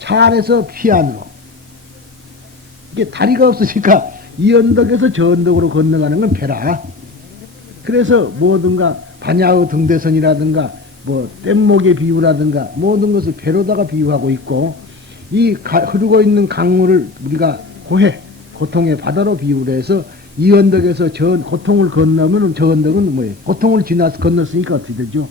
차 안에서 피 안으로. 이게 다리가 없으니까 이 언덕에서 저 언덕으로 건너가는 건 배라. 그래서 뭐든가 반야의 등대선이라든가 뭐 뗏목의 비유라든가 모든 것을 배로다가 비유하고 있고, 이 흐르고 있는 강물을 우리가 고해, 고통의 바다로 비유를 해서 이 언덕에서 저 고통을 건너면 저 언덕은 뭐예요? 고통을 지나서 건넜으니까 어떻게 되죠?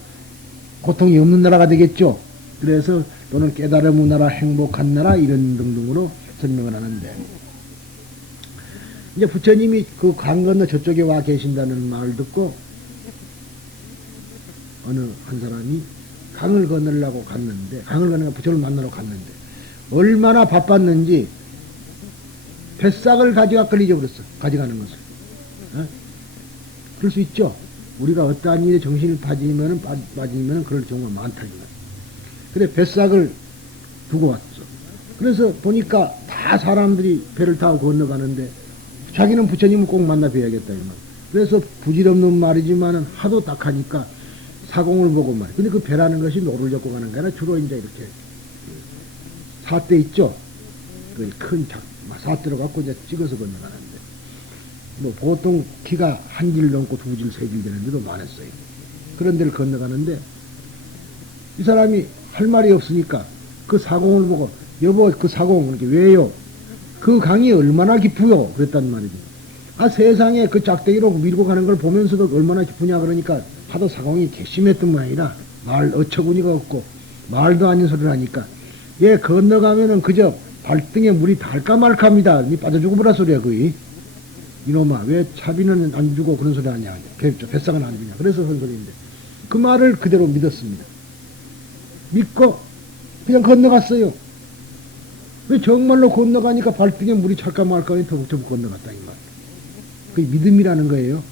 고통이 없는 나라가 되겠죠. 그래서 또는 깨달음의 나라, 행복한 나라 이런 등등으로 설명을 하는데, 이제 부처님이 그 강 건너 저쪽에 와 계신다는 말을 듣고 어느 한 사람이 강을 건너려고 갔는데, 강을 건너가 부처를 만나러 갔는데 얼마나 바빴는지 뱃삭을 가져가 끌리져 버렸어. 가져가는 것을. 어? 그럴 수 있죠. 우리가 어떠한 일에 정신을 빠지면은 그럴 경우가 많다. 그래 뱃삭을 두고 왔어. 그래서 보니까 다 사람들이 배를 타고 건너가는데 자기는 부처님을 꼭 만나 뵈야겠다. 그래서 부질없는 말이지만은 하도 딱하니까 사공을 보고 말이야. 근데 그 배라는 것이 노를 젓고 가는 게 아니라 주로 이제 이렇게 사대 있죠. 그 큰 사대로 갖고 이제 찍어서 건너가는데, 뭐 보통 키가 한 길 넘고 두 길, 세 길 되는 데도 많았어요. 그런 데를 건너가는데 이 사람이 할 말이 없으니까 그 사공을 보고, 여보 그 사공 이렇게 왜요? 그 강이 얼마나 깊어요? 그랬단 말이지. 아 세상에 그 짝대기로 밀고 가는 걸 보면서도 얼마나 깊으냐 그러니까 하도 사공이 괘씸했던 모양이라 말 어처구니가 없고 말도 아닌 소리를 하니까, 얘 건너가면은 그저 발등에 물이 닳까 말까입니다. 니 빠져주고 보라 소리야 거의. 이놈아 왜 차비는 안 주고 그런 소리 하냐, 뱃삭은 안 주냐, 그래서 그런 소리인데 그 말을 그대로 믿었습니다. 믿고 그냥 건너갔어요. 왜 정말로 건너가니까 발등에 물이 찰까 말까 하니 터벅터벅 건너갔다 이 말. 그게 믿음이라는 거예요.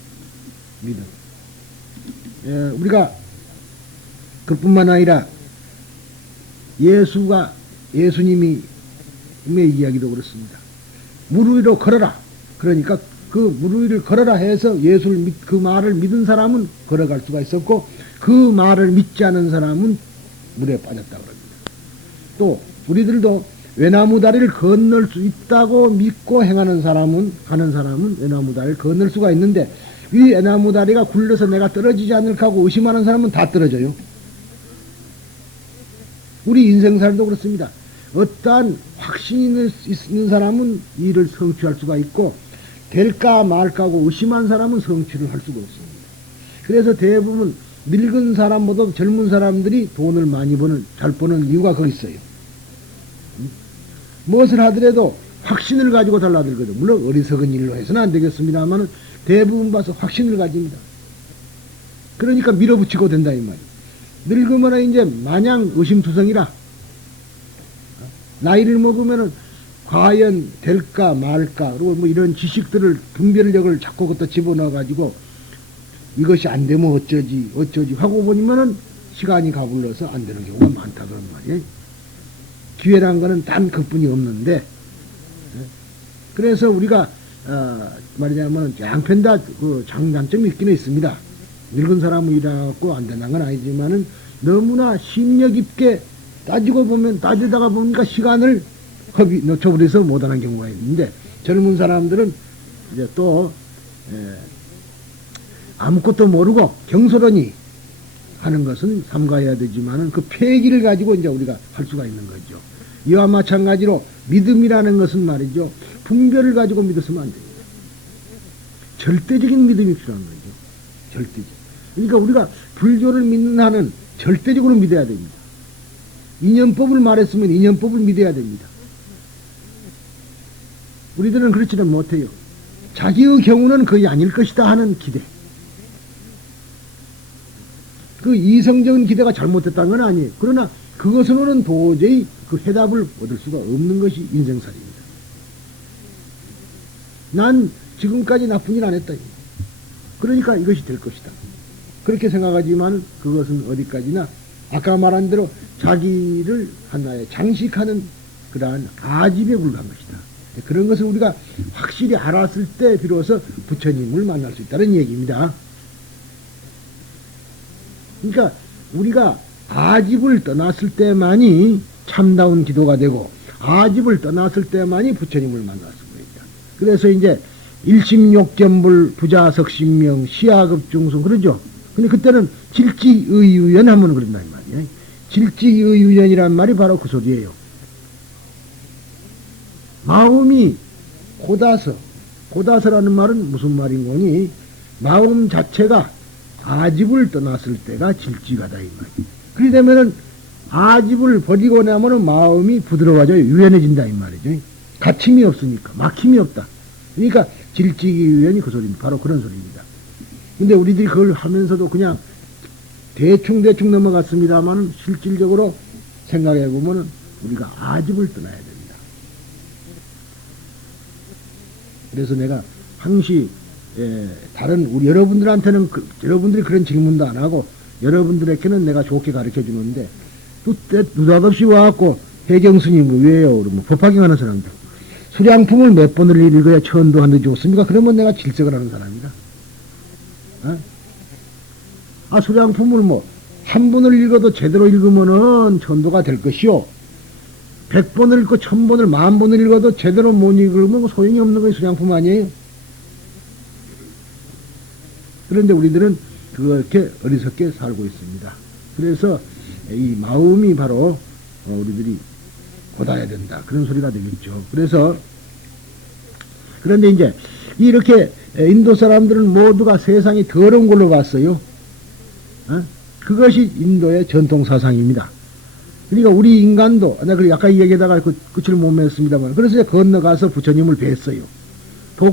믿음. 우리가 그뿐만 아니라 예수님이 이야기도 그렇습니다. 물 위로 걸어라. 그러니까 그 물 위를 걸어라 해서 그 말을 믿은 사람은 걸어갈 수가 있었고, 그 말을 믿지 않은 사람은 물에 빠졌다 그럽니다. 또 우리들도 외나무 다리를 건널 수 있다고 믿고 가는 사람은 외나무 다리를 건널 수가 있는데, 이 외나무 다리가 굴러서 내가 떨어지지 않을까 하고 의심하는 사람은 다 떨어져요. 우리 인생살도 그렇습니다. 어떠한 확신이 있는 사람은 일을 성취할 수가 있고, 될까 말까 하고 의심한 사람은 성취를 할 수가 없습니다. 그래서 대부분 늙은 사람보다 젊은 사람들이 돈을 많이 잘 버는 이유가 거기 있어요. 무엇을 하더라도 확신을 가지고 달라들거든. 물론 어리석은 일로 해서는 안 되겠습니다만 대부분 봐서 확신을 가집니다. 그러니까 밀어붙이고 된다 이 말이에요. 늙으면 이제 마냥 의심투성이라, 나이를 먹으면은 과연 될까 말까, 그리고 뭐 이런 지식들을 분별력을 자꾸 그것도 집어넣어가지고 이것이 안 되면 어쩌지 하고 보니면은 시간이 가불러서 안 되는 경우가 많다 그런 말이에요. 기회란 거는 단 그뿐이 없는데, 그래서 우리가 말하자면 양편 다 그 장단점이 있기는 있습니다. 늙은 사람은 일하고 안 되는 건 아니지만은 너무나 심력 있게 따지다가 보니까 시간을 놓쳐버려서 못하는 경우가 있는데, 젊은 사람들은 이제 또 아무것도 모르고 경솔하니 하는 것은 삼가해야 되지만은 그 패기를 가지고 이제 우리가 할 수가 있는 거죠. 이와 마찬가지로 믿음이라는 것은 말이죠, 분별을 가지고 믿었으면 안 됩니다. 절대적인 믿음이 필요한 거죠. 절대적. 그러니까 우리가 불교를 믿는 한은 절대적으로 믿어야 됩니다. 인연법을 말했으면 인연법을 믿어야 됩니다. 우리들은 그렇지는 못해요. 자기의 경우는 거의 아닐 것이다 하는 기대. 그 이성적인 기대가 잘못됐다는 건 아니에요. 그러나 그것으로는 도저히 그 해답을 얻을 수가 없는 것이 인생살입니다. 난 지금까지 나쁜 일 안 했다. 그러니까 이것이 될 것이다. 그렇게 생각하지만 그것은 어디까지나 아까 말한 대로 자기를 하나의 장식하는 그러한 아집에 불과한 것이다. 그런 것을 우리가 확실히 알았을 때 비로소 부처님을 만날 수 있다는 얘기입니다. 그러니까 우리가 아집을 떠났을 때만이 참다운 기도가 되고 아집을 떠났을 때만이 부처님을 만났을 거예요. 그래서 이제 일심욕견불 부자석신명 시아급중승 그러죠. 근데 그때는 질지의유연 하면 그런다 이 말이에요. 질지의유연이란 말이 바로 그 소리예요. 마음이 고다서라는 말은 무슨 말인 거니? 마음 자체가 아집을 떠났을 때가 질지가다 이 말이에요. 그렇게 되면은 아집을 버리고 나면은 마음이 부드러워져요. 유연해진다 이 말이죠. 닫힘이 없으니까 막힘이 없다. 그러니까 질지유연이 그 소리입니다. 바로 그런 소리입니다. 근데 우리들이 그걸 하면서도 그냥 대충 넘어갔습니다만 실질적으로 생각해 보면은 우리가 아집을 떠나야 됩니다. 그래서 내가 항시 다른 우리 여러분들한테는 여러분들이 그런 질문도 안 하고 여러분들에게는 내가 좋게 가르쳐 주는데 느닷없이 와갖고 해경스님 왜요? 그러면 법화경 하는 사람들 수량품을 몇 번을 읽어야 천도한테 좋습니까? 그러면 내가 질색을 하는 사람이다. 수량품을 한 번을 읽어도 제대로 읽으면은 천도가 될 것이요. 100번을 읽고 1000번을 10,000번을 읽어도 제대로 못 읽으면 소용이 없는 것이 수량품 아니에요. 그런데 우리들은 그렇게 어리석게 살고 있습니다. 그래서 이 마음이 바로 우리들이 고다야 된다. 그런 소리가 되겠죠. 그런데 이제 이렇게 인도 사람들은 모두가 세상이 더러운 걸로 봤어요. 그것이 인도의 전통사상입니다. 그러니까 우리 인간도, 내가 아까 이 얘기에다가 끝을 못 맺었습니다만, 그래서 건너가서 부처님을 뵀어요.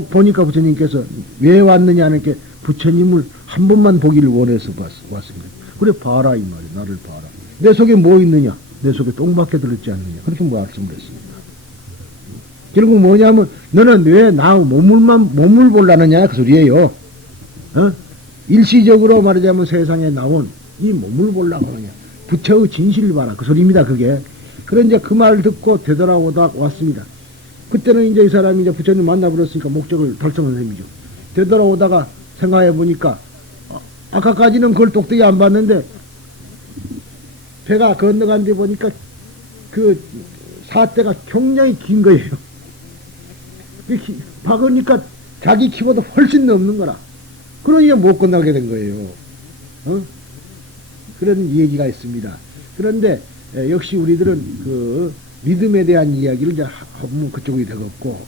보니까 부처님께서 왜 왔느냐는 게 부처님을 한 번만 보기를 원해서 왔습니다. 그래, 봐라, 이 말이야. 나를 봐라. 내 속에 뭐 있느냐? 내 속에 똥밖에 들었지 않느냐? 그렇게 말씀을 했습니다. 결국 뭐냐면, 너는 왜 나 몸을 보려느냐? 그 소리예요. 일시적으로 말하자면 세상에 나온 이 몸을 보려고 하느냐? 부처의 진실을 봐라. 그 소리입니다, 그게. 그래, 이제 그 말을 듣고 되돌아오다 왔습니다. 그때는 이제 이 사람이 이제 부처님 만나버렸으니까 목적을 달성한 셈이죠. 되돌아오다가 생각해 보니까, 아까까지는 그걸 똑똑히 안 봤는데, 배가 건너간 데 보니까 그 사태가 굉장히 긴 거예요. 박으니까 자기 키보다 훨씬 넘는 거라. 그러니까 못 건너게 된 거예요. 그런 얘기가 있습니다. 그런데 역시 우리들은 그 믿음에 대한 이야기를 이제 하면 그쪽이 되겠고,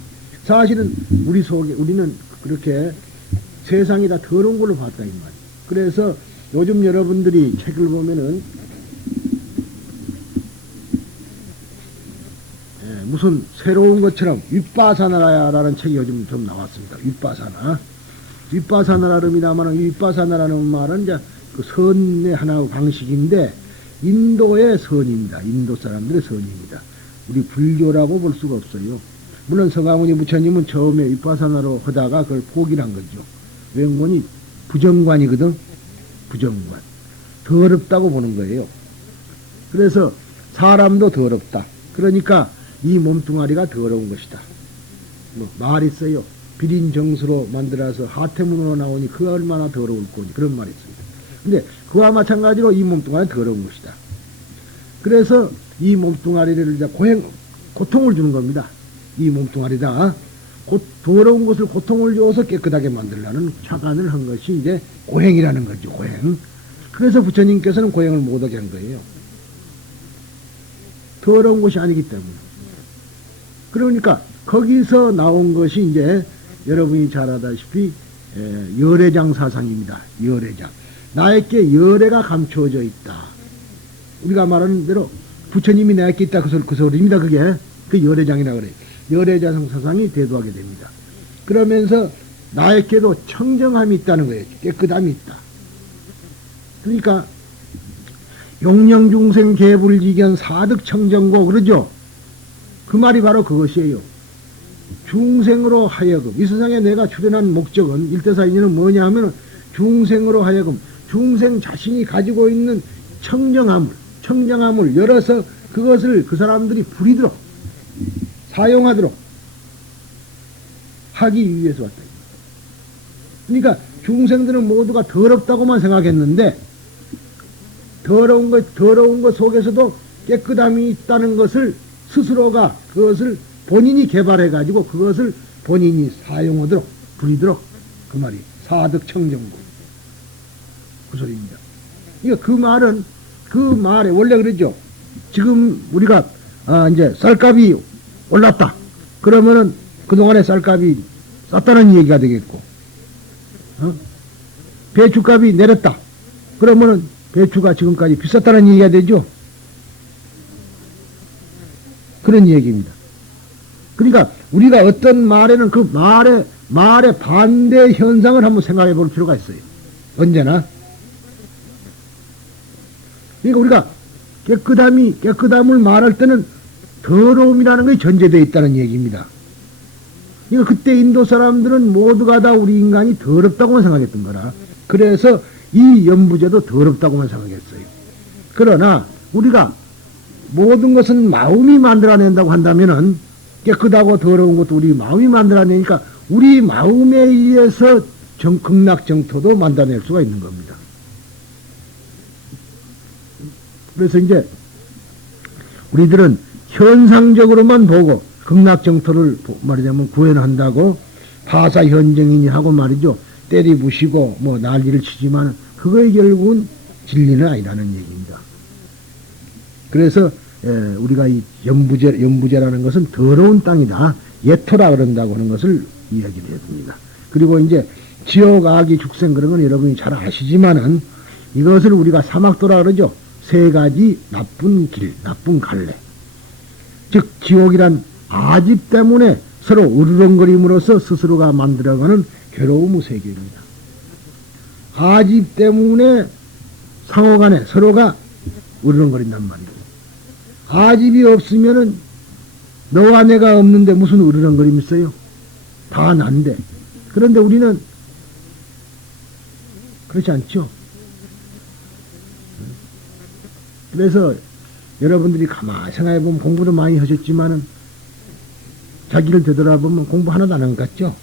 사실은 우리는 그렇게 세상이 다 더러운 걸로 봤다 이 말이에요. 그래서 요즘 여러분들이 책을 보면은 무슨 새로운 것처럼 윗바사나라라는 책이 요즘 좀 나왔습니다. 윗바사나라입니다만 윗바사나라는 말은 이제 그 선의 하나의 방식인데 인도의 선입니다. 인도 사람들의 선입니다. 우리 불교라고 볼 수가 없어요. 물론 서가모니 부처님은 처음에 윗바사나로 하다가 그걸 포기를 한 거죠. 왜냐면 부정관이거든. 부정관. 더럽다고 보는 거예요. 그래서 사람도 더럽다. 그러니까 이 몸뚱아리가 더러운 것이다. 말 있어요. 비린정수로 만들어서 하태문으로 나오니 그 얼마나 더러울 거니. 그런 말이 있습니다. 근데 그와 마찬가지로 이 몸뚱아리는 더러운 것이다. 그래서 이 몸뚱아리를 이제 고통을 주는 겁니다. 이 몸뚱아리다. 더러운 것을 고통을 줘서 깨끗하게 만들려는 착안을 한 것이 이제 고행이라는 거죠. 고행. 그래서 부처님께서는 고행을 못하게 한 거예요. 더러운 것이 아니기 때문에. 그러니까 거기서 나온 것이 이제 여러분이 잘 아다시피 열애장 사상입니다. 열애장. 나에게 열애가 감추어져 있다. 우리가 말하는 대로 부처님이 나에게 있다. 그 소리입니다. 그게 그 열애장이라 그래요. 열애장 사상이 대두하게 됩니다. 그러면서 나에게도 청정함이 있다는 거예요. 깨끗함이 있다. 그러니까 용령중생 개불지견 사득청정고 그러죠. 그 말이 바로 그것이에요. 중생으로 하여금 이 세상에 내가 출현한 목적은 일대사인은 뭐냐 하면 중생으로 하여금 중생 자신이 가지고 있는 청정함을 열어서 그것을 그 사람들이 부리도록 사용하도록 하기 위해서 왔다. 그러니까 중생들은 모두가 더럽다고만 생각했는데 더러운 것 속에서도 깨끗함이 있다는 것을 스스로가 그것을 본인이 개발해 가지고 그것을 본인이 사용하도록 부리도록 그 말이 사득 청정구 그 소리입니다. 그러니까 그 말은 그 말에 원래 그러죠. 지금 우리가 이제 쌀값이 올랐다. 그러면은 그동안에 쌀값이 쌌다는 얘기가 되겠고, 배추값이 내렸다. 그러면은 배추가 지금까지 비쌌다는 얘기가 되죠. 그런 얘기입니다. 그러니까 우리가 어떤 말에는 그 말의 반대 현상을 한번 생각해 볼 필요가 있어요. 언제나. 그러니까 우리가 깨끗함을 말할 때는 더러움이라는 것이 전제되어 있다는 얘기입니다. 그러니까 그때 인도 사람들은 모두가 다 우리 인간이 더럽다고만 생각했던 거라. 그래서 이 연부제도 더럽다고만 생각했어요. 그러나 우리가 모든 것은 마음이 만들어낸다고 한다면은 깨끗하고 더러운 것도 우리 마음이 만들어내니까 우리 마음에 의해서 극락정토도 만들어낼 수가 있는 겁니다. 그래서 이제 우리들은 현상적으로만 보고 극락정토를 말하자면 구현한다고 파사현정이니 하고 말이죠. 때리 부시고 뭐 난리를 치지만 그거의 결국은 진리는 아니라는 얘기입니다. 그래서 우리가 이 연부제라는 것은 더러운 땅이다. 예토라 그런다고 하는 것을 이야기를 했습니다. 그리고 이제 지옥, 악이, 축생 그런 건 여러분이 잘 아시지만은 이것을 우리가 사막도라 그러죠. 세 가지 나쁜 길, 나쁜 갈래. 즉 지옥이란 아집 때문에 서로 우르렁거림으로써 스스로가 만들어가는 괴로움의 세계입니다. 아집 때문에 상호간에 서로가 우르렁거린단 말이죠. 아집이 없으면은 너와 내가 없는데 무슨 우르렁거림이 있어요? 다 난데. 그런데 우리는 그렇지 않죠. 그래서 여러분들이 가만히 생각해보면 공부를 많이 하셨지만은 자기를 되돌아보면 공부 하나도 안 한 것 같죠?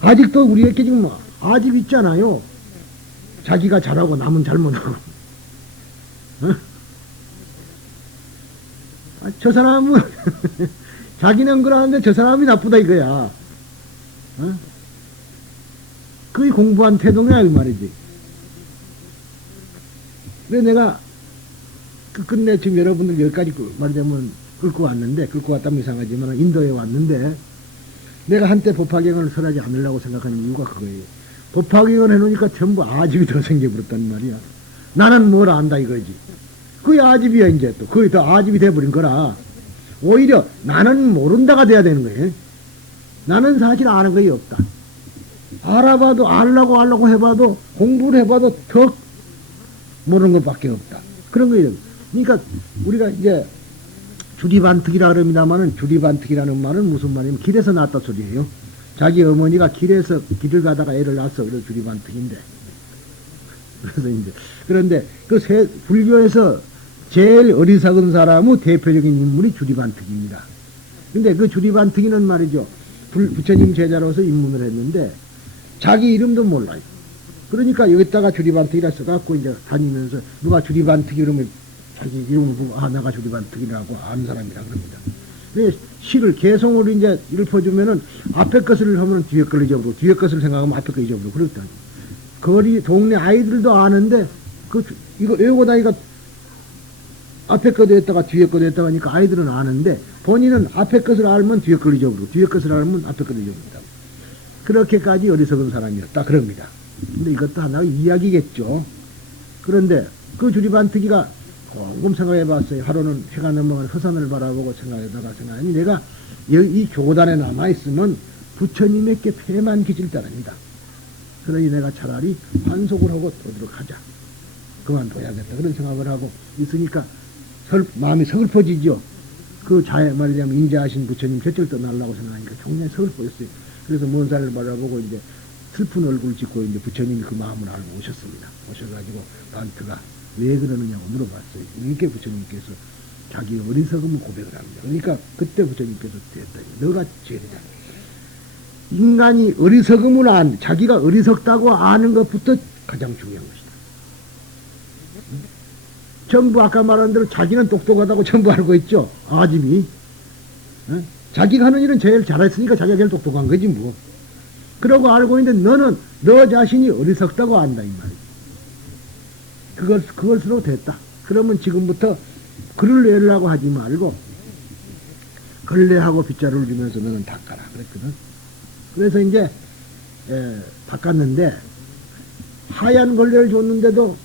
아직도 우리에게 지금 아집 있잖아요. 자기가 잘하고 남은 잘못하고. 저 사람은 자기는 그러는데 저 사람이 나쁘다 이거야. 그게 공부한 태동이야 이 말이지. 그래서 내가 끝내 지금 여러분들 여기까지 말하자면 끌고 왔다면 이상하지만 인도에 왔는데 내가 한때 법화경을 설하지 않으려고 생각한 이유가 그거예요. 법화경을 해놓으니까 전부 아집이 더 생겨버렸단 말이야. 나는 뭘 안다 이거지. 그게 아집이야 이제 또. 그게 더 아집이 돼버린 거라. 오히려 나는 모른다가 돼야 되는 거예요. 나는 사실 아는 것이 없다. 알아봐도 알려고 해봐도 공부를 해봐도 더 모르는 것밖에 없다. 그런 거예요. 그러니까 우리가 이제 주리반특이라 그럽니다만은 주리반특이라는 말은 무슨 말이냐면 길에서 낳았다 소리예요. 자기 어머니가 길에서 길을 가다가 애를 낳았어. 그래서 주리반특인데. 그래서 이제 그런데 그 불교에서 제일 어리석은 사람의 대표적인 인물이 주리반특입니다. 근데 그 주리반특이는 말이죠. 부처님 제자로서 입문을 했는데 자기 이름도 몰라요. 그러니까 여기다가 주리반특이라 써갖고 이제 다니면서 누가 주리반특이 그러면 자기 이름을 보고 내가 주리반특이라고 아는 사람이라 그럽니다. 근데 시를 개성으로 이제 읊어주면은 앞에 것을 하면 뒤에 걸 잊어버리고 뒤에 것을 생각하면 앞에 걸 잊어버리고 그렇다니. 거리 동네 아이들도 아는데 이거 외우고 다니까 앞에 것도 했다가 뒤에 것도 했다가 하니까 아이들은 아는데 본인은 앞에 것을 알면 뒤에 걸 잊어버리고 뒤에 것을 알면 앞에 것을 잊어버린다. 그렇게까지 어리석은 사람이었다 그럽니다. 근데 이것도 하나의 이야기겠죠. 그런데 그 주리반특이가 곰곰 생각해봤어요. 하루는 해가 넘어가는 허산을 바라보고 생각하니 내가 이 교단에 남아있으면 부처님에게 폐만 기질 따릅니다. 그러니 내가 차라리 환속을 하고 도도록 하자. 그만둬야겠다. 그런 생각을 하고 있으니까 마음이 서글퍼지죠. 그 자에 말하자면 인자하신 부처님 곁을 떠나려고 생각하니까 굉장히 서글퍼졌어요. 그래서 먼 산을 바라보고 이제 슬픈 얼굴을 짓고 이제 부처님이 그 마음을 알고 오셨습니다. 오셔가지고 반트가 왜 그러느냐고 물어봤어요. 이렇게 부처님께서 자기 어리석음을 고백을 합니다. 그러니까 그때 부처님께서 됐다. 너가 죄리다. 인간이 어리석음을 자기가 어리석다고 아는 것부터 가장 중요한 것이다. 전부 아까 말한 대로 자기는 똑똑하다고 전부 알고 있죠. 아집이. 어? 자기가 하는 일은 제일 잘했으니까 자기가 제일 똑똑한 거지 뭐. 그러고 알고 있는데 너는 너 자신이 어리석다고 안다 이 말이지. 그것으로 됐다. 그러면 지금부터 글을 내려고 하지 말고 걸레하고 빗자루를 주면서 너는 닦아라 그랬거든. 그래서 이제 닦았는데 하얀 걸레를 줬는데도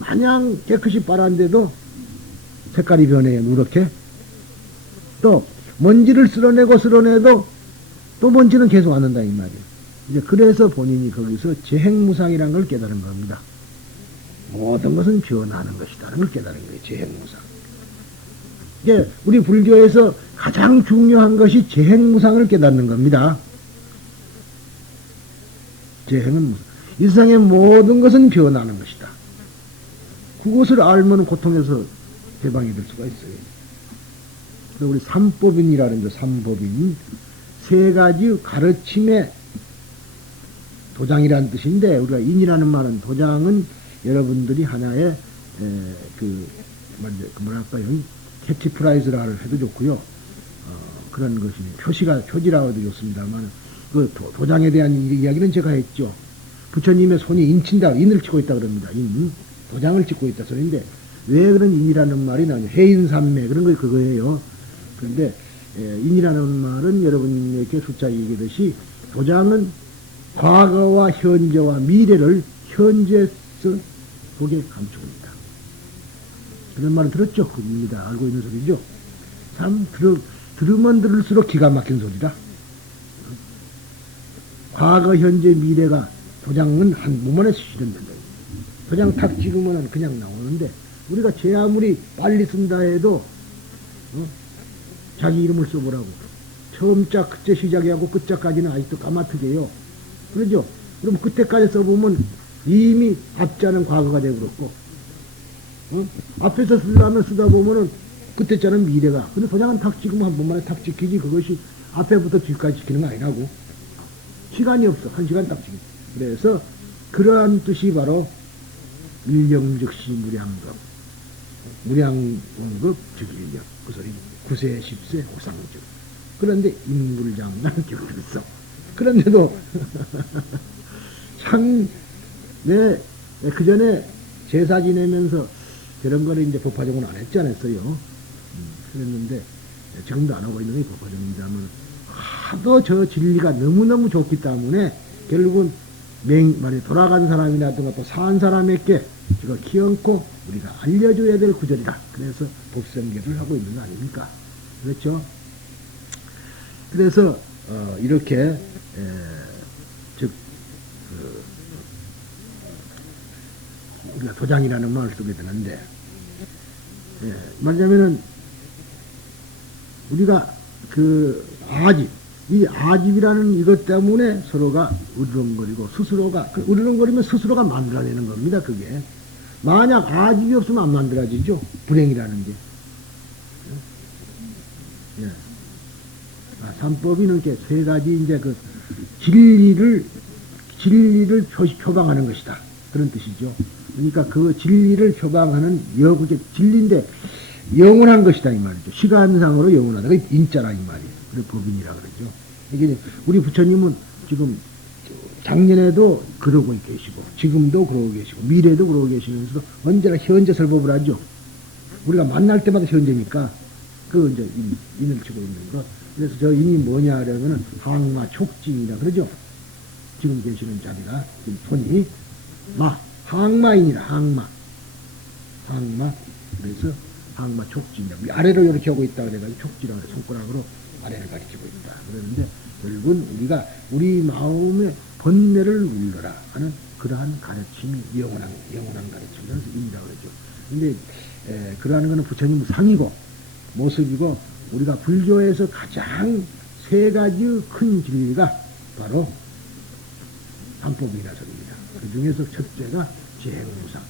마냥 깨끗이 빨았는데도 색깔이 변해요. 누렇게. 또 먼지를 쓸어내도 또 먼지는 계속 안 난다 이 말이에요. 이제 그래서 본인이 거기서 재행무상이라는 걸 깨달은 겁니다. 모든 것은 변하는 것이다라는 걸 깨달은 거예요. 재행무상. 이제 우리 불교에서 가장 중요한 것이 재행무상을 깨닫는 겁니다. 재행은 무상. 이 세상의 모든 것은 변하는 것이다. 그것을 알면 고통에서 해방이 될 수가 있어요. 우리 삼법인이라는 거, 삼법인. 세 가지 가르침의 도장이라는 뜻인데, 우리가 인이라는 말은 도장은 여러분들이 하나의, 뭐랄까요. 캐치프라이즈라 해도 좋고요. 그런 것이 표지라고 해도 좋습니다만, 그 도장에 대한 이야기는 제가 했죠. 부처님의 손이 인친다, 인을 찍고 있다 그럽니다. 인. 도장을 찍고 있다 소리인데, 왜 그런 인이라는 말이 나오냐. 해인삼매, 그런 거 그거예요. 그런데, 인이라는 말은 여러분에게 숫자 얘기듯이, 도장은 과거와 현재와 미래를 현재에서 보게 감추고 있다. 그런 말을 들었죠? 그입니다. 알고 있는 소리죠? 참, 들으면 들을수록 기가 막힌 소리다. 과거, 현재, 미래가 도장은 한 몸 안에 실현된다. 도장 탁 찍으면 그냥 나오는데, 우리가 제 아무리 빨리 쓴다 해도, 자기 이름을 써보라고. 처음자 그때 시작하고 끝자까지는 아직도 까마득해요. 그러죠? 그럼 그때까지 써보면 이미 앞자는 과거가 되어버렸고, 앞에서 쓰다 보면은 그때 자는 미래가. 근데 도장은 탁 찍으면 한 번만에 탁 찍히지. 그것이 앞에부터 뒤까지 찍히는 거 아니라고. 시간이 없어. 한 시간 딱 찍히. 그래서 그러한 뜻이 바로 일령즉시 무량급. 무량원급 즉일령. 그 소리. 9세, 10세, 호상즉. 그런데 인불장난 결을써. 그런데도 참, 그 전에 제사 지내면서 그런 거를 이제 법화종은 안 했지 않았어요. 그랬는데, 지금도 안 하고 있는 게 법화종입니다만, 하도 저 진리가 너무너무 좋기 때문에, 결국은 돌아간 사람이라든가 또 산 사람에게 이거 키얹고 우리가 알려줘야 될 구절이다. 그래서 법성계를 하고 있는 거 아닙니까? 그렇죠? 그래서, 이렇게, 우리가 도장이라는 말을 쓰게 되는데, 말하자면은, 우리가 이 아집이라는 이것 때문에 서로가 으르렁거리고 스스로가, 으르렁거리면 스스로가 만들어내는 겁니다, 그게. 만약 아집이 없으면 안 만들어지죠, 불행이라는 게. 삼법이는 이렇게 세 가지 이제 그 진리를 표방하는 것이다. 그런 뜻이죠. 그러니까 그 진리를 표방하는 그게 진리인데 영원한 것이다 이 말이죠. 시간상으로 영원하다. 그게 인자라 이 말이에요. 그래 법인이라 그러죠. 이게 우리 부처님은 지금 작년에도 그러고 계시고 지금도 그러고 계시고 미래도 그러고 계시면서도 언제나 현재 설법을 하죠. 우리가 만날 때마다 현재니까 그 이제 인을 치고 있는 것. 그래서 저 인이 뭐냐 하려면은 항마 촉진이라 그러죠. 지금 계시는 자리가 지금 손이 항마인이라 항마. 그래서 항마 촉진이라. 아래로 이렇게 하고 있다 그래가지고 촉진이라고 손가락으로 아래를 가리키고 있다. 그러는데 결국은 우리가 우리 마음의 번뇌를 울려라 하는 그러한 가르침이 영원한 가르침이라서 인이라고 그러죠. 근데 그러한 것은 부처님 상이고 모습이고 우리가 불교에서 가장 세 가지 큰 진리가 바로 삼법이라 소리입니다. 그 중에서 첫째가 재행무상.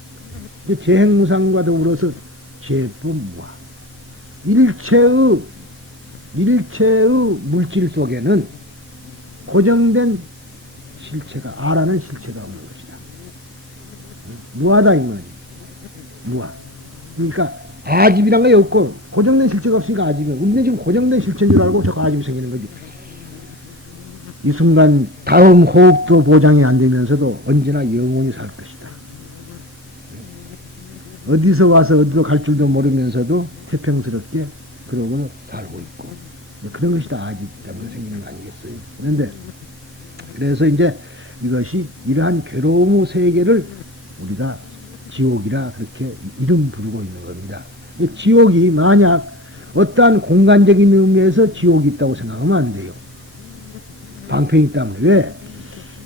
재행무상과 더불어서 재법무화. 일체의 물질 속에는 고정된 실체가, 아라는 실체가 없는 것이다. 무하다 이 말이에요. 무하. 그러니까 아집이란 게 없고 고정된 실체가 없으니까 아집이에요. 우리는 지금 고정된 실체인 줄 알고 자꾸 아집이 생기는 거지. 이 순간 다음 호흡도 보장이 안 되면서도 언제나 영원히 살 것이다. 어디서 와서 어디로 갈 줄도 모르면서도 태평스럽게 그러고 살고 있고 그런 것이 다 아집 때문에 생기는 거 아니겠어요. 그런데 그래서 이제 이것이 이러한 괴로움의 세계를 우리가 지옥이라 그렇게 이름 부르고 있는 겁니다. 지옥이 만약 어떠한 공간적인 의미에서 지옥이 있다고 생각하면 안 돼요. 방편이 있다면. 왜?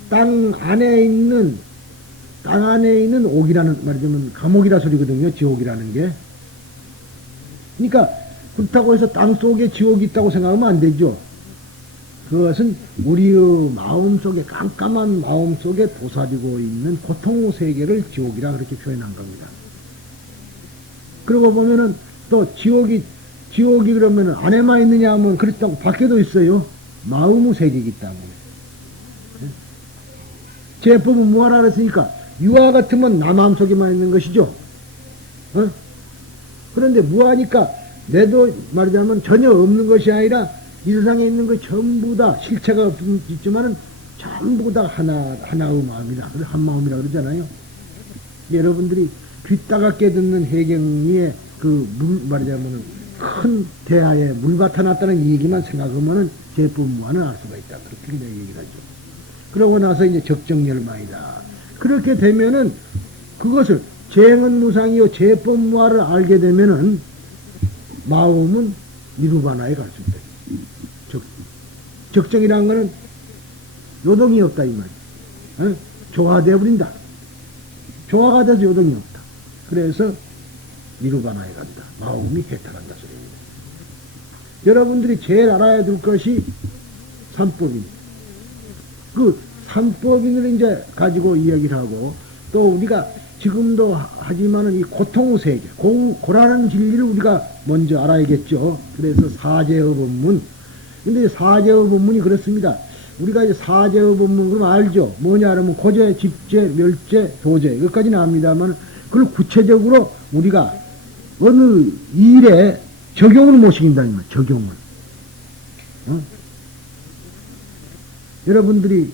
땅 안에 있는 옥이라는, 말하자면 감옥이라 소리거든요. 지옥이라는 게. 그러니까 그렇다고 해서 땅 속에 지옥이 있다고 생각하면 안 되죠. 그것은 우리의 마음속에, 깜깜한 마음속에 도사리고 있는 고통의 세계를 지옥이라 그렇게 표현한 겁니다. 그러고 보면은 또 지옥이 그러면은 안에만 있느냐 하면 그렇다고 밖에도 있어요. 마음의 세계이기 때문에. 제법은 무하라 그랬으니까 유아 같으면 나 마음속에만 있는 것이죠. 어? 그런데 무하니까 내도 말하자면 전혀 없는 것이 아니라 이 세상에 있는 것 전부 다 실체가 있지만은 전부 다 하나의 마음이라, 한 마음이라 그러잖아요. 여러분들이 귀따갑게 듣는 해경리에 말하자면은 큰 대하에 물밭 났다는 이 얘기만 생각하면은 제법무한은 알 수가 있다. 그렇게 그냥 얘기를 하죠. 그러고 나서 이제 적정열망이다. 그렇게 되면은 그것을 재행은 무상이요 제법무화를 알게 되면은 마음은 니르바나에 갈 수 있다. 적정이라는 거는 요동이 없다 이 말이야. 조화되어 버린다. 조화가 돼서 요동이 없다. 그래서 니르바나에 간다. 마음이 해탈한다 소리입니다. 여러분들이 제일 알아야 될 것이 삼법입니다. 그 삼법인을 이제 가지고 이야기를 하고 또 우리가 지금도 하지만은 이 고통의 세계, 고라는 진리를 우리가 먼저 알아야겠죠. 그래서 사제의 법문. 근데 사제의 법문이 그렇습니다. 우리가 이제 사제의 법문 그럼 알죠. 뭐냐 하면 고제, 집제, 멸제, 도제 여기까지는 압니다만 그걸 구체적으로 우리가 어느 일에 적용을 못 시킨다는 거예요. 적용을. 여러분들이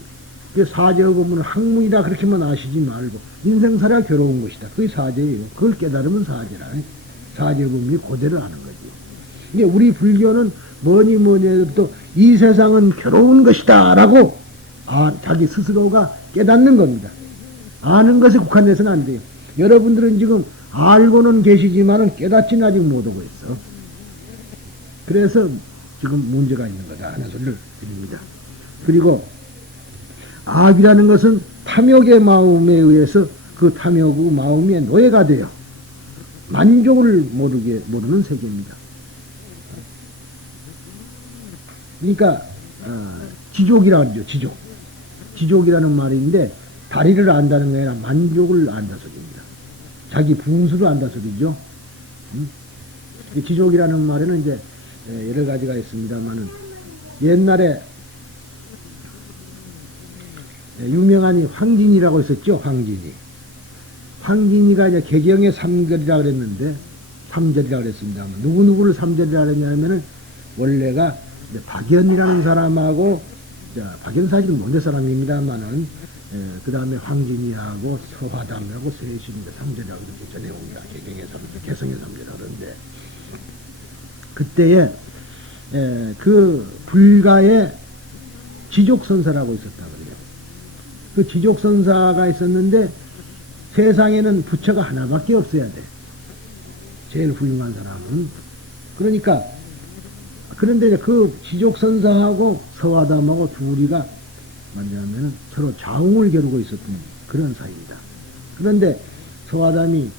사제의 법문을 학문이라 그렇게만 아시지 말고 인생살이가 괴로운 것이다. 그게 사제예요. 그걸 깨달으면 사제라. 사제의 법문이 그대로 하는 거지. 이게 우리 불교는 뭐니 해도 이 세상은 괴로운 것이다 라고 자기 스스로가 깨닫는 겁니다. 아는 것에 국한돼서는 안 돼요. 여러분들은 지금 알고는 계시지만은 깨닫지는 아직 못하고 있어. 그래서 지금 문제가 있는 거다 하는 소리를 드립니다. 그리고 악이라는 것은 탐욕의 마음에 의해서 그 탐욕의 마음의 노예가 되어 만족을 모르는 세계입니다. 그러니까 지족이라 그러죠. 지족이라는 말인데 다리를 안다는 게 아니라 만족을 안다 소리입니다. 자기 분수를 안다 소리죠. 지족이라는 말에는 이제 여러 가지가 있습니다만은 옛날에 유명한 황진이라고 있었죠. 황진이가 이제 개경의 삼절이라 그랬는데 삼절이라 그랬습니다. 누구를 삼절이라 그랬냐면은 원래가 박연이라는 사람하고 박연 사실은 먼저 사람입니다만은 그 다음에 황진이하고 서화담하고 셋입니다. 삼절이라고 그러죠. 내용이가 개경의 삼절, 개성의 삼절이라고 그러는데 그때에 그 불가에 지족선사라고 있었다 그래요. 그 지족선사가 있었는데 세상에는 부처가 하나밖에 없어야 돼. 제일 훌륭한 사람은. 그러니까 그런데 그 지족선사하고 서화담하고 둘이가 말하자면 서로 자웅을 겨루고 있었던 그런 사이입니다. 그런데 서화담이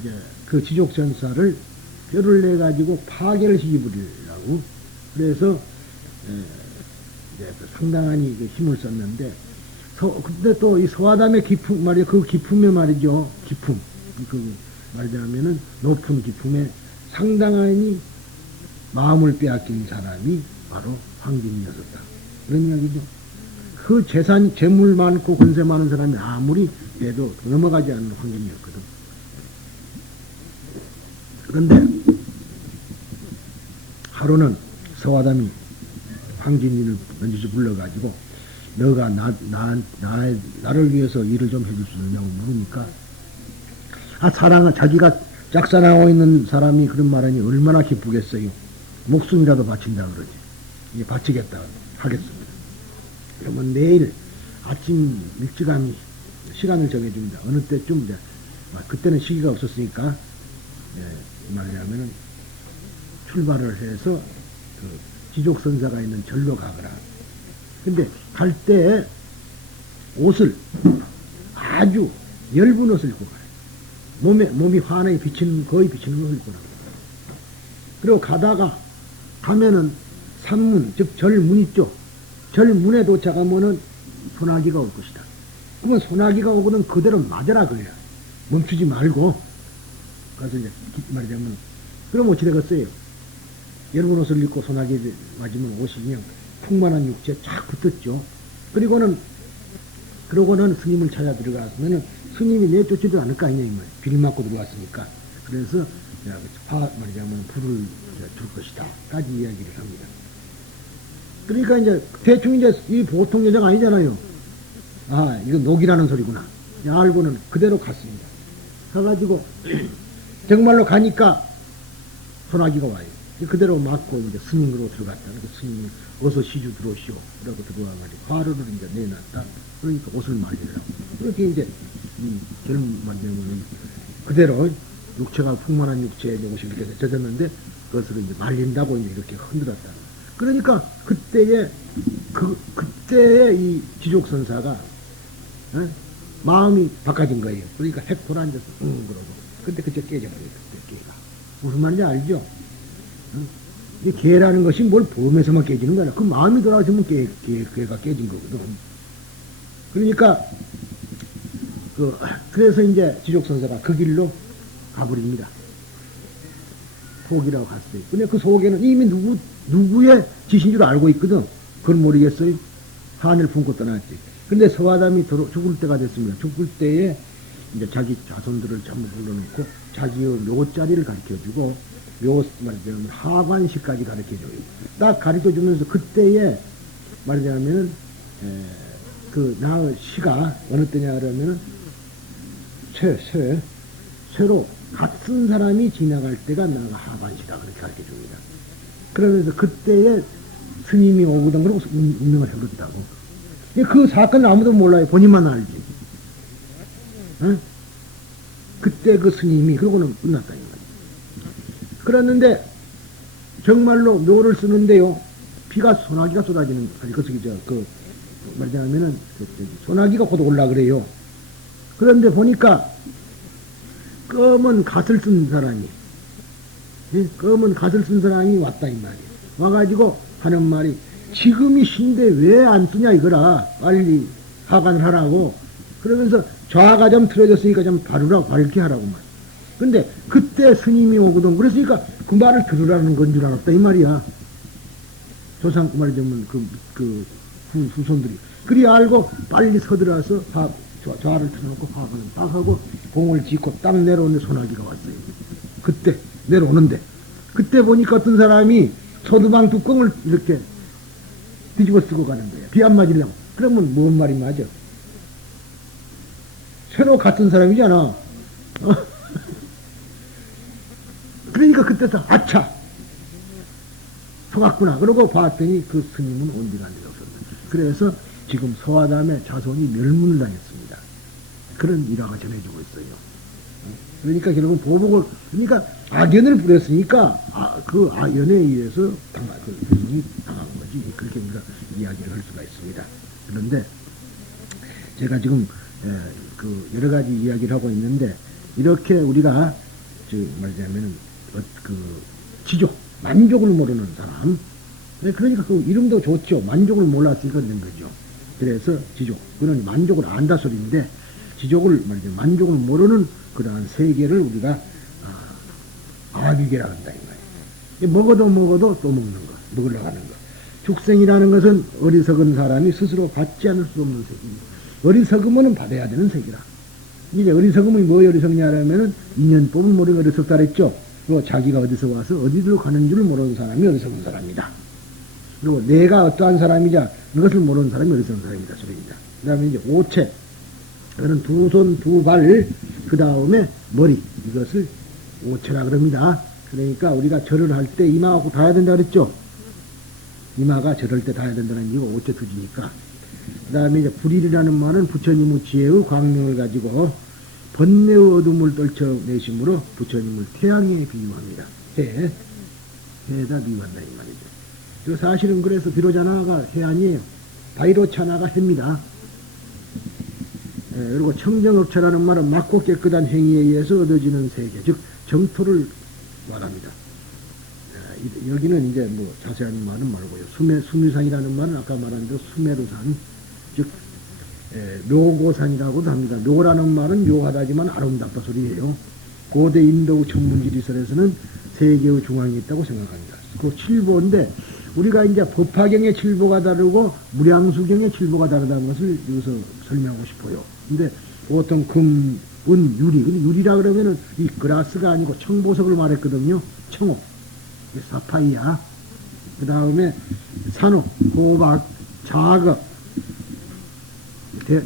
이제 그 지족선사를 뼈를 내 가지고 파괴를 시키려고 그래서 이제 상당한 힘을 썼는데 근데 또 이 서화담의 기품 말이야 그 기품에 말이죠. 기품 말하자면은 높은 기품에 상당히 마음을 빼앗긴 사람이 바로 황진이었었다. 그런 이야기죠. 그 재물 많고 권세 많은 사람이 아무리 빼도 넘어가지 않는 황진이었거든. 그런데 하루는 서화담이 황진이를 던지시 불러가지고 너가 나를 위해서 일을 좀 해줄 수 있느냐고 물으니까 자기가 짝사랑하고 있는 사람이 그런 말하니 얼마나 기쁘겠어요. 목숨이라도 바친다 그러지. 이게 바치겠다 하겠습니다. 그러면 내일 아침 일찌감이 시간을 정해줍니다. 어느 때쯤 이제 그때는 시기가 없었으니까 말하자면은 출발을 해서 그 지족선사가 있는 절로 가거라. 근데 갈 때 옷을 아주 엷은 옷을 입고 가요. 몸이 환하게 거의 비치는 옷을 입고 가요. 그리고 가면은 산문, 즉 절문 있죠. 절문에 도착하면은 소나기가 올 것이다. 그러면 소나기가 오고는 그대로 맞아라 그래요. 멈추지 말고. 가서 이제 말하자면 그럼 어찌 되겠어요? 엷은 옷을 입고 소나기 맞으면 옷이 그냥 풍만한 육체에 쫙 붙었죠. 그러고는 스님을 찾아 들어갔으면 스님이 내쫓지도 않을 거 아니냐, 비를 맞고 들어갔으니까. 그래서, 말하자면 불을 줄 것이다. 까지 이야기를 합니다. 그러니까 이제, 대충 이제, 이 보통 여자가 아니잖아요. 이거 녹이라는 소리구나. 알고는 그대로 갔습니다. 가가지고, 정말로 가니까 소나기가 와요. 그대로 맞고 이제 스님으로 들어갔다. 그래서 스님이 어서 시주 들어오시오. 라고 들어와가지고 화루를 이제 내놨다. 그러니까 옷을 말리더라고. 그렇게 이제 젊은 만되면 그대로 육체가 풍만한 육체에 옷이 이렇게 젖었는데 그것을 이제 말린다고 이렇게 흔들었다. 그러니까 그때의 이 지족선사가 마음이 바꿔진 거예요. 그러니까 핵 돌아앉아서 그러고 그때 깨져버려요. 그때 깨가. 무슨 말인지 알죠? 이 개라는 것이 뭘 보면서만 깨지는 거야. 그 마음이 돌아오시면 개가 깨진 거거든. 그러니까, 그래서 이제 지족선사가 그 길로 가버립니다. 속이라고 갔어요. 근데 그 속에는 이미 누구의 짓인 줄 알고 있거든. 그걸 모르겠어요. 한을 품고 떠났지. 근데 서화담이 죽을 때가 됐습니다. 죽을 때에 이제 자기 자손들을 전부 불러놓고 자기의 묘자리를 가르쳐주고 말하자면 하관시까지 가르쳐줘요. 딱 가르쳐주면서 그때에 말하자면은 시가 어느 때냐 그러면은 쇠로 같은 사람이 지나갈 때가 나가 하관시다 그렇게 가르쳐줍니다. 그러면서 그때에 스님이 오거든 그러고 운명을 해버렸다고. 그 사건은 아무도 몰라요. 본인만 알지. 응? 그때 그 스님이 그러고는 끝났다. 그랬는데 정말로 묘를 쓰는데요. 소나기가 쏟아지는 말하자면은 소나기가 곧 올라 그래요. 그런데 보니까 검은 갓을 쓴 사람이 왔다 이 말이에요. 와가지고 하는 말이 지금이 신데 왜 안 쓰냐 이거라. 빨리 하관을 하라고. 그러면서 좌가 좀 틀어졌으니까 좀 밝게 하라고 말. 근데 그때 스님이 오거든. 그랬으니까 그 말을 들으라는 건 줄 알았다 이 말이야. 조상 말이자면 후손들이 그리 알고 빨리 서들어서 좌를 틀어놓고 화관을 딱 하고 공을 짚고 딱 내려오는데 소나기가 왔어요. 그때 내려오는데 그때 보니까 어떤 사람이 소두방 뚜껑을 이렇게 뒤집어 쓰고 가는 거야. 비 안 맞으려고. 그러면 뭔 말이 맞아? 새로 같은 사람이잖아. 그러니까 그때서 아차 속았구나. 그러고 봤더니 그 스님은 온디가 안 되었습니다. 그래서 지금 서화담의 자손이 멸문을 당했습니다. 그런 일화가 전해지고 있어요. 그러니까 결국은 그러니까 악연을 부렸으니까 그 악연에 의해서 스님이 당한 거지. 그렇게 우리가 이야기를 할 수가 있습니다. 그런데 제가 지금 여러 가지 이야기를 하고 있는데 이렇게 우리가 말하자면은 지족, 만족을 모르는 사람. 그러니까 그 이름도 좋죠. 만족을 몰랐으니까 된 거죠. 그래서 지족. 그는 만족을 안다 소리인데, 만족을 모르는 그러한 세계를 우리가, 아비계라 한다, 이 말이에요. 먹어도 또 먹는 거, 먹으려고 하는 거. 축생이라는 것은 어리석은 사람이 스스로 받지 않을 수 없는 세계입니다. 어리석으면 받아야 되는 세계라. 이제 어리석음이 뭐 어리석냐 하면은 인연법을 모르는 어리석다 그랬죠. 그리고 자기가 어디서 와서 어디로 가는 줄 모르는 사람이 어리석은 사람이다. 그리고 내가 어떠한 사람이냐 이것을 모르는 사람이 어리석은 사람이다 소리입니다. 그 다음에 이제 오체, 그는 두 손, 두 발, 그 다음에 머리, 이것을 오체라 그럽니다. 그러니까 우리가 절을 할 때 이마하고 닿아야 된다 그랬죠. 이마가 절할 때 닿아야 된다는 이유가 오체 투지니까. 그 다음에 이제 불일이라는 말은 부처님의 지혜의 광명을 가지고 번뇌의 어둠을 떨쳐내심으로 부처님을 태양에 비유합니다. 해에다 비유한다 이 말이죠. 그 사실은 그래서 비로자나가 해 아니에요. 바이로차나가 해입니다. 그리고 청정업체라는 말은 맑고 깨끗한 행위에 의해서 얻어지는 세계, 즉 정토를 말합니다. 여기는 이제 뭐 자세한 말은 말고요. 수미산이라는 말은 아까 말한 대로 수메르산, 즉 묘고산이라고도 합니다. 묘라는 말은 묘하다지만 아름답다 소리예요. 고대 인도 천문지리설에서는 세계의 중앙에 있다고 생각합니다. 그 칠보인데 우리가 이제 법화경의 칠보가 다르고 무량수경의 칠보가 다르다는 것을 여기서 설명하고 싶어요. 근데 보통 금, 은, 유리. 근데 유리라 그러면은 이 그라스가 아니고 청보석을 말했거든요. 청옥, 사파이아. 그 다음에 산호, 호박, 자거.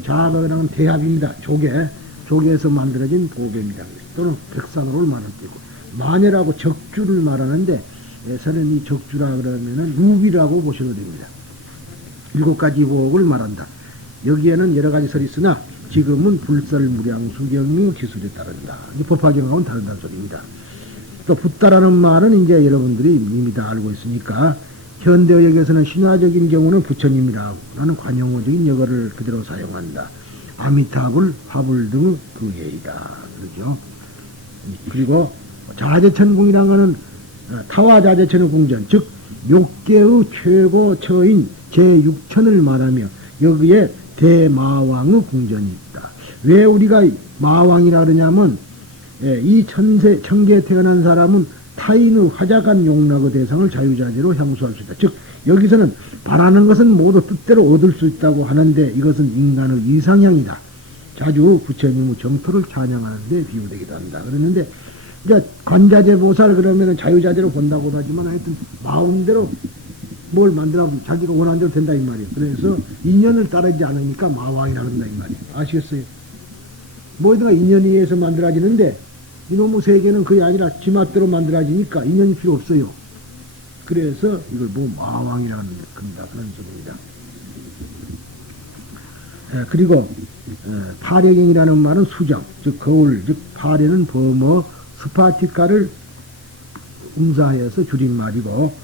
자거는 대합입니다. 조개에서 만들어진 보배입니다. 또는 백산호를 말할 때고. 마녀라고 적주를 말하는데 예전에는 이 적주라 그러면은 루비라고 보셔도 됩니다. 7가지 호옥을 말한다. 여기에는 여러 가지 설이 있으나 지금은 불설무량수경의 기술에 따른다. 법화경하고는 다른다는 소리입니다. 또 붓다라는 말은 이제 여러분들이 이미 다 알고 있으니까 현대의역에서는 신화적인 경우는 부처님이라고 나는 관용어적인 역어를 그대로 사용한다. 아미타불, 화불 등의 그 예이다. 그러죠. 그리고 자재천궁이라는 것은 타와자재천의 궁전, 즉 욕계의 최고 처인 제6천을 말하며 여기에 대마왕의 궁전이 있다. 왜 우리가 마왕이라 그러냐면 이 천계에 태어난 사람은 타인의 화작한 용락의 대상을 자유자재로 향수할 수 있다. 즉 여기서는 바라는 것은 모두 뜻대로 얻을 수 있다고 하는데 이것은 인간의 이상향이다. 자주 부처님의 정토를 찬양하는 데 비유되기도 한다. 그러는데 이제 관자재 보살 그러면은 자유자재로 본다고 하지만 하여튼 마음대로 뭘 만들라고 자기가 원하는 대로 된다 이 말이에요. 그래서 인연을 따르지 않으니까 마왕이라 그런다 이 말이에요. 아시겠어요? 뭐든가 인연에 의해서 만들어지는데 이놈의 세계는 그게 아니라 지맛대로 만들어지니까 인연이 필요 없어요. 그래서 이걸 뭐 마왕이라 그런다 그런 소리입니다. 그리고 파려경이라는 말은 수정, 즉 거울, 즉 파려는 범어 스파티카를 음사해서 줄임말이고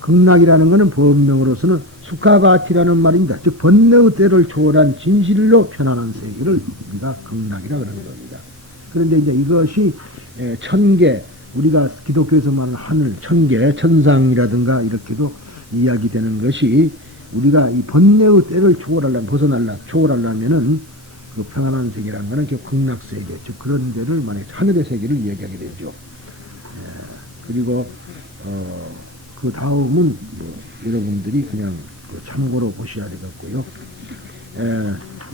극락이라는 것은 법명으로서는 수카바티라는 말입니다. 즉 번뇌의 때를 초월한 진실로 편안한 세계를 우리가 극락이라 그러는 겁니다. 그런데 이제 이것이 천계, 우리가 기독교에서 말하는 하늘, 천계, 천상이라든가 이렇게도 이야기되는 것이 우리가 이 번뇌의 때를 초월하려면은 그 평안한 세계라는 것은 극락 세계, 즉 그런 데를 만약 하늘의 세계를 이야기하게 되죠. 그리고 그 다음은 뭐 여러분들이 그냥 참고로 보셔야 되겠고요.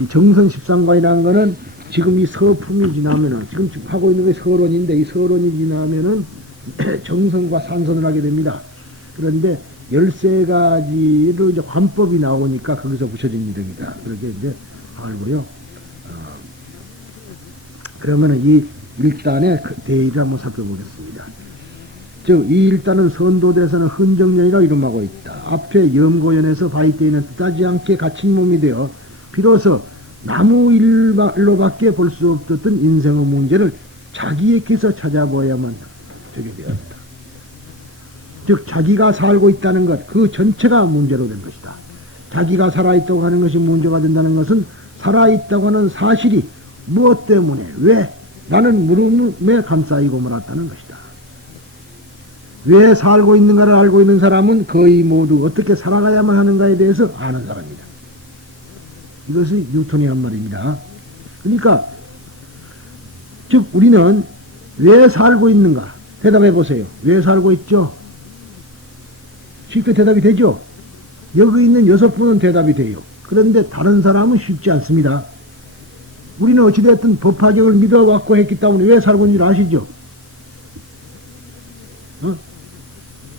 이 정선 13관이라는 것은 지금 이 서품이 지나면은 지금 하고 있는 게 서론인데 이 서론이 지나면은 정선과 산선을 하게 됩니다. 그런데 13가지로 이제 관법이 나오니까 거기서 붙여진 이름이다. 그렇게 이제 알고요. 그러면은 이 일단의 대의를 한번 살펴보겠습니다. 즉, 이 일단은 선도대에서는 흔정년이라 이름하고 있다. 앞에 염고연에서 바이때에는 뜻하지 않게 갇힌 몸이 되어 비로소 나무 일로밖에 볼 수 없었던 인생의 문제를 자기에게서 찾아보아야만 되게 되었다. 즉, 자기가 살고 있다는 것, 그 전체가 문제로 된 것이다. 자기가 살아있다고 하는 것이 문제가 된다는 것은 살아있다고 하는 사실이 무엇 때문에, 왜, 나는 물음에 감싸이고 말았다는 것이다. 왜 살고 있는가를 알고 있는 사람은 거의 모두 어떻게 살아가야만 하는가에 대해서 아는 사람이다. 이것이 뉴턴이 한 말입니다. 그러니까 즉 우리는 왜 살고 있는가 대답해 보세요. 왜 살고 있죠? 쉽게 대답이 되죠? 여기 있는 6분은 대답이 돼요. 그런데 다른 사람은 쉽지 않습니다. 우리는 어찌됐든 법화경을 믿어왔고 했기 때문에 왜 살고 있는지 아시죠?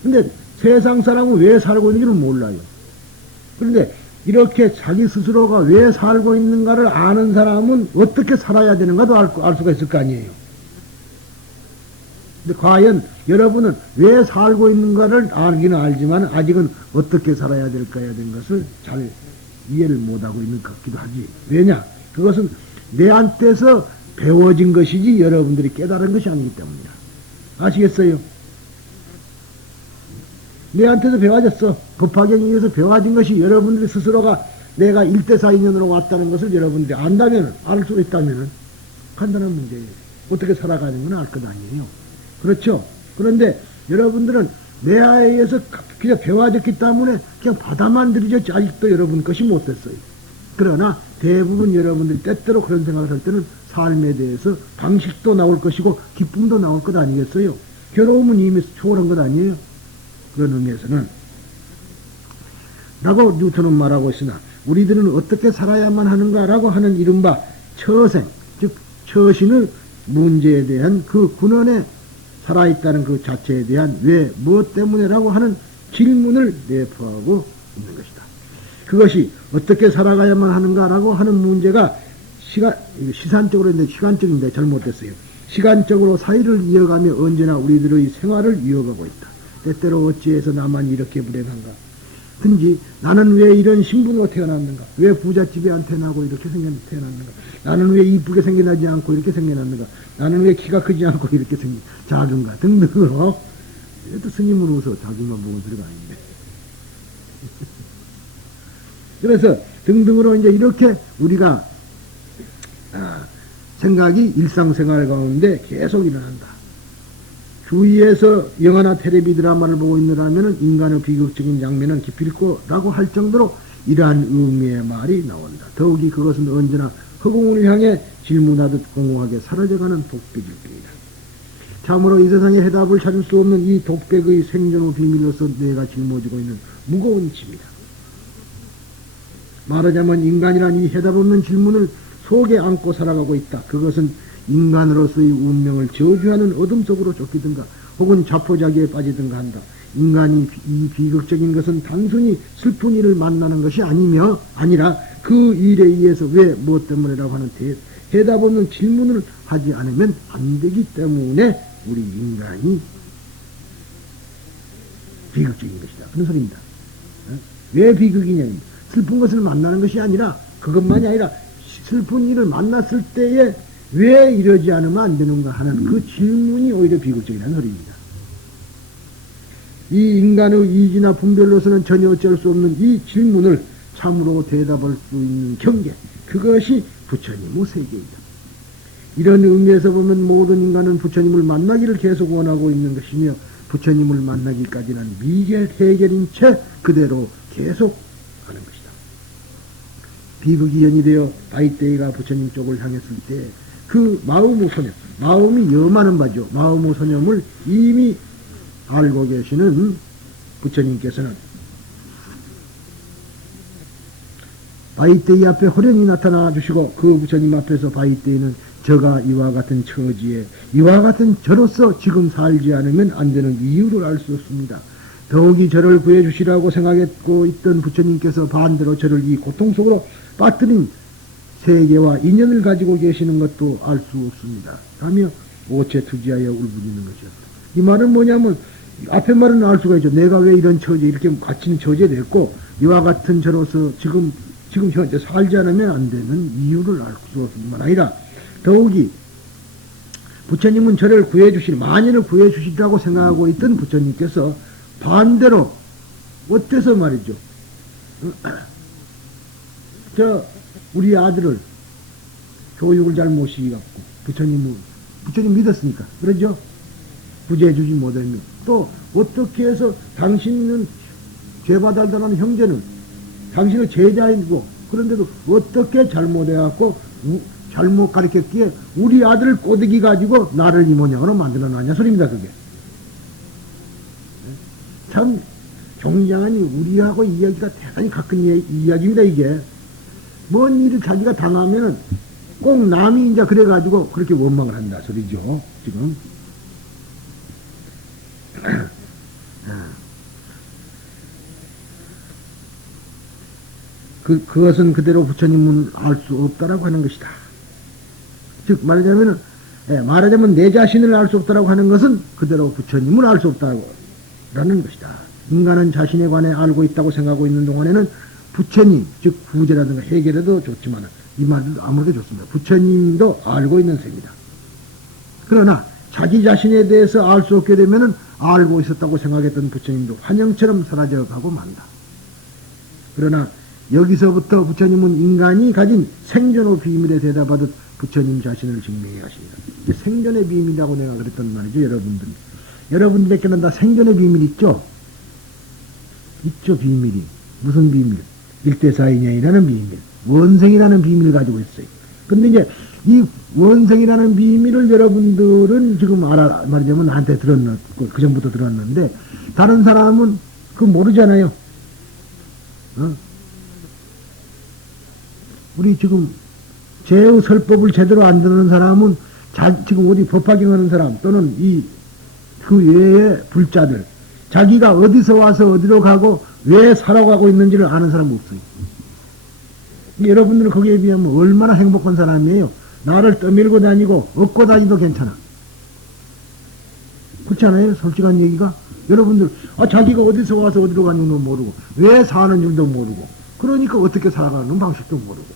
근데 세상 사람은 왜 살고 있는지는 몰라요. 그런데 이렇게 자기 스스로가 왜 살고 있는가를 아는 사람은 어떻게 살아야 되는가도 알 수가 있을 거 아니에요. 근데 과연 여러분은 왜 살고 있는가를 알기는 알지만 아직은 어떻게 살아야 될까 해야 되는 것을 잘 이해를 못하고 있는 것 같기도 하지. 왜냐? 그것은 내한테서 배워진 것이지 여러분들이 깨달은 것이 아니기 때문이야. 아시겠어요? 내한테서 배워졌어. 법화경에 의해서 배워진 것이 여러분들이 스스로가 내가 일대사 인연으로 왔다는 것을 여러분들이 안다면, 알 수 있다면 간단한 문제예요. 어떻게 살아가는 건 알 것 아니에요. 그렇죠? 그런데 여러분들은 내하에 의해서 그냥 배워졌기 때문에 그냥 받아만 들이졌지 아직도 여러분 것이 못 됐어요. 그러나 대부분 여러분들이 때때로 그런 생각을 할 때는 삶에 대해서 방식도 나올 것이고 기쁨도 나올 것 아니겠어요? 괴로움은 이미 초월한 것 아니에요? 그런 의미에서는 라고 뉴턴은 말하고 있으나 우리들은 어떻게 살아야만 하는가라고 하는 이른바 처생, 즉 처신의 문제에 대한 그 근원에 살아있다는 그 자체에 대한 왜, 무엇 때문에라고 하는 질문을 내포하고 있는 것이다. 그것이 어떻게 살아가야만 하는가라고 하는 문제가 시산적으로 있는데 시간적인데 잘못됐어요. 시간적으로 사이를 이어가며 언제나 우리들의 생활을 이어가고 있다. 때때로 어찌해서 나만 이렇게 불행한가? 든지 나는 왜 이런 신분으로 태어났는가? 왜 부잣집에 안 태어나고 이렇게 태어났는가? 나는 왜 이쁘게 생겨나지 않고 이렇게 생겨났는가? 나는 왜 키가 크지 않고 이렇게 작은가? 등등으로. 또 스님은 웃어. 자기만 보고 소리가 아닌데. 그래서 등등으로 이제 이렇게 우리가 생각이 일상생활 가운데 계속 일어난다. 주위에서 영화나 텔레비 드라마를 보고 있느라면 인간의 비극적인 장면은 기필코라고 할 정도로 이러한 의미의 말이 나온다. 더욱이 그것은 언제나 허공을 향해 질문하듯 공허하게 사라져가는 독백일 뿐이다. 참으로 이 세상에 해답을 찾을 수 없는 이 독백의 생존의 비밀로서 내가 짊어지고 있는 무거운 짐이다. 말하자면 인간이란 이 해답 없는 질문을 속에 안고 살아가고 있다. 그것은 인간으로서의 운명을 저주하는 어둠 속으로 쫓기든가 혹은 자포자기에 빠지든가 한다. 인간이 이 비극적인 것은 단순히 슬픈 일을 만나는 것이 아니라 그 일에 의해서 왜 무엇 때문에라고 하는 해답 없는 질문을 하지 않으면 안 되기 때문에 우리 인간이 비극적인 것이다. 그런 소리입니다. 왜 비극이냐? 슬픈 것을 만나는 것이 아니라 그것만이 아니라 슬픈 일을 만났을 때에 왜 이러지 않으면 안 되는가 하는 그 질문이 오히려 비극적이라는 소리입니다. 이 인간의 이지나 분별로서는 전혀 어쩔 수 없는 이 질문을 참으로 대답할 수 있는 경계, 그것이 부처님의 세계이다. 이런 의미에서 보면 모든 인간은 부처님을 만나기를 계속 원하고 있는 것이며 부처님을 만나기까지는 미해결인 채 그대로 계속 가는 것이다. 비극이 연이되어 바이떼이가 부처님 쪽을 향했을 때 그 마음의 소념, 마음이 염하는 바죠. 마음의 소념을 이미 알고 계시는 부처님께서는 바이떼이 앞에 호련히 나타나 주시고 그 부처님 앞에서 바이떼이는 저가 이와 같은 처지에 이와 같은 저로서 지금 살지 않으면 안 되는 이유를 알 수 없습니다. 더욱이 저를 구해 주시라고 생각했고 있던 부처님께서 반대로 저를 이 고통 속으로 빠뜨린 세계와 인연을 가지고 계시는 것도 알 수 없습니다. 하며 오체 투지하여 울부짖는 것이었다. 이 말은 뭐냐면 앞에 말은 알 수가 있죠. 내가 왜 이런 처지 이렇게 갇힌 처지에 됐고 이와 같은 저로서 지금 현재 살지 않으면 안 되는 이유를 알 수 없을 뿐만 아니라 더욱이 부처님은 저를 구해주실 만인을 구해주시라고 생각하고 있던 부처님께서 반대로 어때서 말이죠. 우리 아들을 교육을 잘 못 시켜갖고 부처님 믿었으니까 그러죠. 구제해주지 못하면 또 어떻게 해서 당신은 죄바달달한 형제는 당신의 제자이고 그런데도 어떻게 잘못해갖고 잘못 가르쳤기에 우리 아들을 꼬드기 가지고 나를 이 모양으로 만들어놨냐 소리입니다. 그게 참 종량하니 우리하고 이야기가 대단히 가까운 이야기입니다. 이게 뭔 일을 자기가 당하면은 꼭 남이 이제 그래가지고 그렇게 원망을 한다 소리죠. 지금 그것은 그대로 부처님은 알 수 없다라고 하는 것이다. 즉, 말하자면 내 자신을 알 수 없다라고 하는 것은 그대로 부처님은 알 수 없다라는 것이다. 인간은 자신에 관해 알고 있다고 생각하고 있는 동안에는 부처님, 즉 후제라든가 해결해도 좋지만 이 말도 아무래도 좋습니다. 부처님도 알고 있는 셈이다. 그러나 자기 자신에 대해서 알 수 없게 되면은 알고 있었다고 생각했던 부처님도 환영처럼 사라져가고 만다. 그러나 여기서부터 부처님은 인간이 가진 생존의 비밀에 대답하듯 부처님 자신을 증명해 가십니다. 생존의 비밀이라고 내가 그랬던 말이죠, 여러분들. 여러분들에게는 다 생존의 비밀 있죠? 있죠, 비밀이. 무슨 비밀? 일대사인연이라는 비밀, 원생이라는 비밀을 가지고 있어요. 근데 이제 이 원생이라는 비밀을 여러분들은 지금 말하자면 나한테 그 전부터 들었는데, 다른 사람은 그거 모르잖아요. 우리 지금 제의 설법을 제대로 안 듣는 사람은 지금 어디 법화경하는 사람 또는 그 외의 불자들, 자기가 어디서 와서 어디로 가고 왜 살아가고 있는지를 아는 사람은 없어요. 여러분들은 거기에 비하면 얼마나 행복한 사람이에요. 나를 떠밀고 다니고 업고 다니도 괜찮아. 그렇지 않아요? 솔직한 얘기가. 여러분들 자기가 어디서 와서 어디로 가는지도 모르고 왜 사는 줄도 모르고 그러니까 어떻게 살아가는 방식도 모르고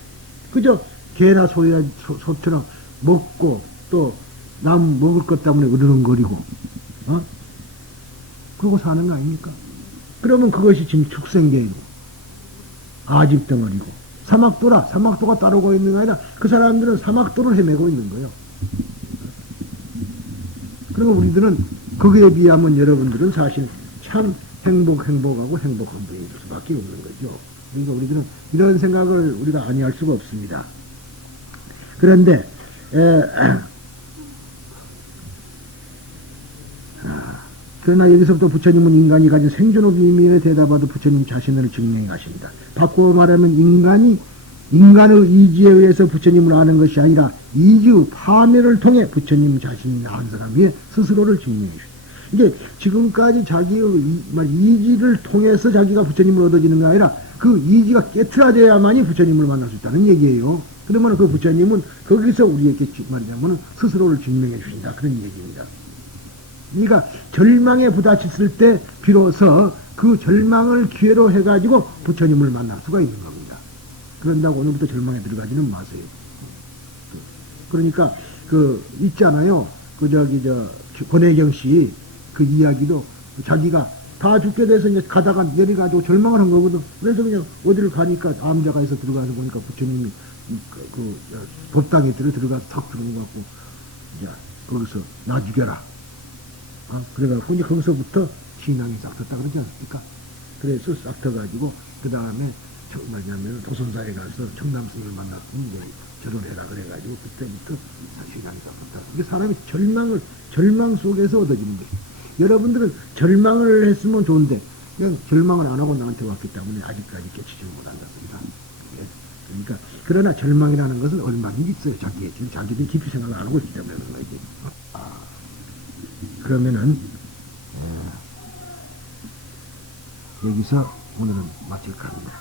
그저 개나 소처럼 먹고 또 남 먹을 것 때문에 으르렁거리고 그러고 사는 거 아닙니까? 그러면 그것이 지금 축생계이고 아집덩어리고 사막도가 따르고 있는 게 아니라 그 사람들은 사막도를 헤매고 있는 거예요. 그리고 우리들은 거기에 비하면 여러분들은 사실 참 행복하고 행복한 분일 수밖에 없는 거죠. 그러니까 우리들은 이런 생각을 우리가 아니할 수가 없습니다. 그런데 그러나 여기서부터 부처님은 인간이 가진 생존의 비밀에 대답하듯 부처님 자신을 증명해 가십니다. 바꾸어 말하면 인간의 이지에 의해서 부처님을 아는 것이 아니라 이지 파멸을 통해 부처님 자신이 안 사람 위에 스스로를 증명해 주십니다. 이게 지금까지 자기의 이지를 통해서 자기가 부처님을 얻어지는 게 아니라 그 이지가 깨트라져야만이 부처님을 만날 수 있다는 얘기예요. 그러면 그 부처님은 거기서 우리에게 말하자면 스스로를 증명해 주신다. 그런 얘기입니다. 그러니까 절망에 부딪혔을 때 비로소 그 절망을 기회로 해가지고 부처님을 만날 수가 있는 겁니다. 그런다고 오늘부터 절망에 들어가지는 마세요. 그러니까 있잖아요. 권혜경 씨 그 이야기도 자기가 다 죽게 돼서 이제 가다가 내려가지고 절망을 한 거거든. 그래서 그냥 어디를 가니까 암자가에서 들어가서 보니까 부처님이 법당에 들어가서 탁 들어가고 이제 거기서 나 죽여라. 그래가지고 이제 거기서부터 신앙이 싹 텄다 그러지 않습니까? 그래서 싹 터가지고 그 다음에 뭐냐면 도선사에 가서 청남스님을 만났으면 절을해라 그래가지고 그때부터 신앙이 싹 텄다. 이게 사람이 절망 속에서 얻어지는 거예요. 여러분들은 절망을 했으면 좋은데 그냥 절망을 안 하고 나한테 왔기 때문에 아직까지 깨치지 못한답니다. 그러니까 그러나 절망이라는 것은 얼마든지 있어요. 자기들이 깊이 생각을 안 하고 있기 때문에 그런 거지. 그러면은 여기서 오늘은 마칠까 합니다.